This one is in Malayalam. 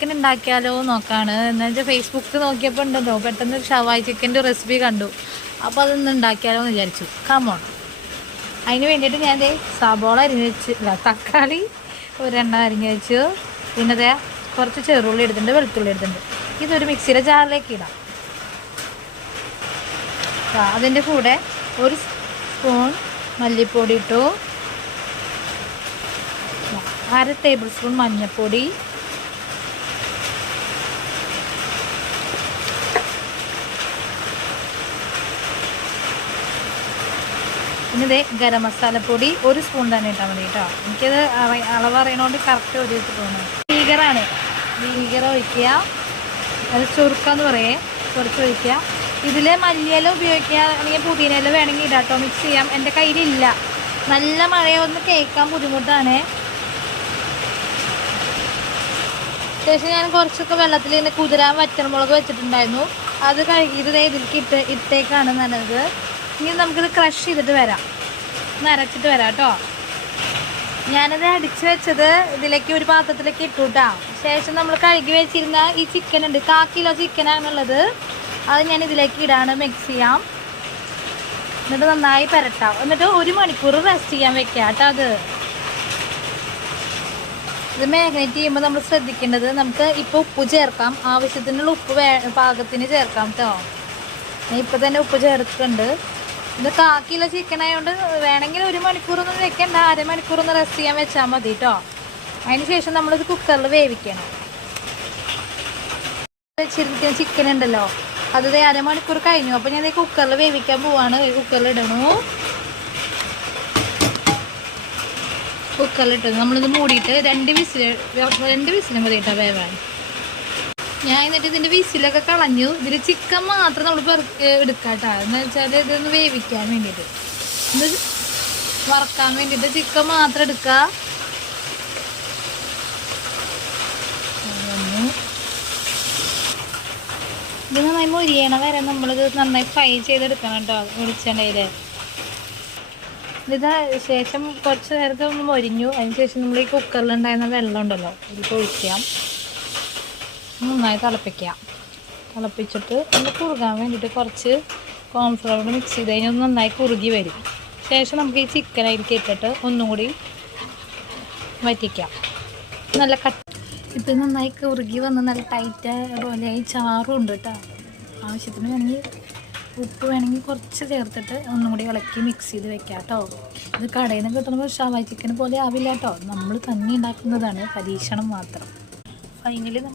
ചിക്കൻ ഉണ്ടാക്കിയാലോ നോക്കാണ്. എന്താ വെച്ചാൽ ഫേസ്ബുക്ക് നോക്കിയപ്പോൾ ഉണ്ടല്ലോ പെട്ടെന്ന് ഷവായി ചിക്കൻ്റെ റെസിപ്പി കണ്ടു. അപ്പോൾ അതൊന്ന് ഉണ്ടാക്കിയാലോ എന്ന് വിചാരിച്ചു. കമോൺ. അതിന് വേണ്ടിയിട്ട് ഞാൻ സബോള അരിഞ്ഞ് വെച്ച് തക്കാളി ഒരെണ്ണം അരിഞ്ഞ് വെച്ചു. പിന്നെ കുറച്ച് ചെറുള്ളി എടുത്തിട്ടുണ്ട്, വെളുത്തുള്ളി എടുത്തിട്ടുണ്ട്. ഇതൊരു മിക്സിയുടെ ജാറിലേക്ക് ഇടാം. അതിൻ്റെ കൂടെ ഒരു സ്പൂൺ മല്ലിപ്പൊടി ഇട്ടു, 1/2 ടേബിൾ സ്പൂൺ മഞ്ഞൾപ്പൊടി, പിന്നെ ഗരം മസാലപ്പൊടി 1 സ്പൂൺ തന്നെ ഇട്ടാൽ മതി കേട്ടോ. എനിക്കത് അളവ് അറിയണോണ്ട് കറക്റ്റ് ഒരു തോന്നുന്നു. വിനീഗറാണ്, വിനീഗർ ഒഴിക്കുക. അത് ചൊറുക്കാന്ന് പറയേ, കുറച്ച് ഒഴിക്കുക. ഇതിൽ മല്ലിയില ഉപയോഗിക്കുക, അല്ലെങ്കിൽ പുതിനയില വേണമെങ്കിൽ ഇടാം കേട്ടോ. മിക്സ് ചെയ്യാം. എൻ്റെ കയ്യിലില്ല. നല്ല മഴയൊന്ന് കേൾക്കാൻ ബുദ്ധിമുട്ടാണ്. ശേഷം ഞാൻ കുറച്ചൊക്കെ വെള്ളത്തിൽ ഇങ്ങനെ കുതിരാൻ വറ്റൽമുളക് വെച്ചിട്ടുണ്ടായിരുന്നു. അത് കഴുകിയിട്ട് ഇതിലേക്ക് ഇട്ടേക്കാണ് നല്ലത്. ഇനി നമുക്കിത് ക്രഷ് ചെയ്തിട്ട് വരാം, ഒന്ന് അരച്ചിട്ട് വരാം കേട്ടോ. ഞാനത് അടിച്ച് വെച്ചത് ഇതിലേക്ക് ഒരു പാത്രത്തിലേക്ക് ഇട്ടു കേട്ടോ. ശേഷം നമ്മൾ കഴുകി വെച്ചിരുന്ന ഈ ചിക്കൻ ഉണ്ട്, 1/4 കിലോ ചിക്കനാണുള്ളത്. അത് ഞാൻ ഇതിലേക്ക് ഇടാണ്. മിക്സ് ചെയ്യാം. എന്നിട്ട് നന്നായി പുരട്ടാം. എന്നിട്ട് 1 മണിക്കൂർ റെസ്റ്റ് ചെയ്യാൻ വെക്കാം കേട്ടോ. ഇത് മാഗ്നേറ്റ് ചെയ്യുമ്പോൾ നമ്മൾ ശ്രദ്ധിക്കേണ്ടത്, നമുക്ക് ഇപ്പോൾ ഉപ്പ് ചേർക്കാം. ആവശ്യത്തിനുള്ള ഉപ്പ് പാകത്തിന് ചേർക്കാം കേട്ടോ. ഞാൻ ഇപ്പോൾ തന്നെ ഉപ്പ് ചേർക്കുന്നുണ്ട്. ഇത് 1/4 കിലോ ചിക്കൻ ആയതുകൊണ്ട് വേണമെങ്കിൽ 1 മണിക്കൂറൊന്നും വെക്കണ്ട, 1/2 മണിക്കൂറൊന്ന് റെസ്റ്റ് ചെയ്യാൻ വെച്ചാൽ മതി കേട്ടോ. അതിന് ശേഷം നമ്മളിത് കുക്കറിൽ വേവിക്കണം. വെച്ചിരിക്കുന്ന ചിക്കൻ ഉണ്ടല്ലോ, അത് 1/2 മണിക്കൂർ കഴിഞ്ഞു. അപ്പോൾ ഞാൻ കുക്കറിൽ വേവിക്കാൻ പോവാണ്. കുക്കറിലിടണു. കുക്കറിലിട്ടു നമ്മളിത് മൂടിയിട്ട് 2 വിസിലും മതി കേട്ടോ വേവാൻ. ഞാൻ എന്നിട്ട് ഇതിൻ്റെ വിസിലൊക്കെ കളഞ്ഞു. ഇതിൽ ചിക്കൻ മാത്രം നമ്മൾ എടുക്കാം കേട്ടോ. എന്ന് വെച്ചാൽ ഇതൊന്ന് വേവിക്കാൻ വേണ്ടിയിട്ട്, ഇത് വറക്കാൻ വേണ്ടിയിട്ട് ചിക്കൻ മാത്രം എടുക്കുക. ഇത് നന്നായി മൊരിയണ വരെ നമ്മളിത് നന്നായി ഫ്രൈ ചെയ്തെടുക്കണം കേട്ടോ വെളിച്ചെണ്ണയിൽ. ഇത് ശേഷം കുറച്ച് നേരത്തെ ഒന്ന് മൊരിഞ്ഞു. അതിന് ശേഷം നമ്മൾ ഈ കുക്കറിലുണ്ടായിരുന്ന വെള്ളം ഉണ്ടല്ലോ ഇതിൽ ഒഴിക്കാം. നന്നായി തിളപ്പിച്ചിട്ട് ഒന്ന് കുറുകാൻ വേണ്ടിയിട്ട് കുറച്ച് കോൺഫ്ലവർ മിക്സ് ചെയ്ത് കഴിഞ്ഞാൽ നന്നായി കുറുകി വരും. ശേഷം നമുക്ക് ഈ ചിക്കൻ അതിലേക്ക് ഇട്ടിട്ട് ഒന്നും കൂടി വറ്റിക്കാം. നല്ല ഇപ്പം നന്നായി കുറുകി വന്ന് നല്ല ടൈറ്റ് പോലെയായി ചാറും ഉണ്ട് കേട്ടോ. ആവശ്യത്തിന് വേണമെങ്കിൽ ഉപ്പ് വേണമെങ്കിൽ കുറച്ച് ചേർത്തിട്ട് ഒന്നും കൂടി ഇളക്കി മിക്സ് ചെയ്ത് വെക്കാം കേട്ടോ. ഇത് കടയിൽ നിന്ന് കിട്ടുമ്പോൾ ഷവായി ചിക്കൻ പോലെ ആവില്ല കേട്ടോ. നമ്മൾ തന്നെ ഉണ്ടാക്കുന്നതാണ്, പരീക്ഷണം മാത്രം. ഫൈനലി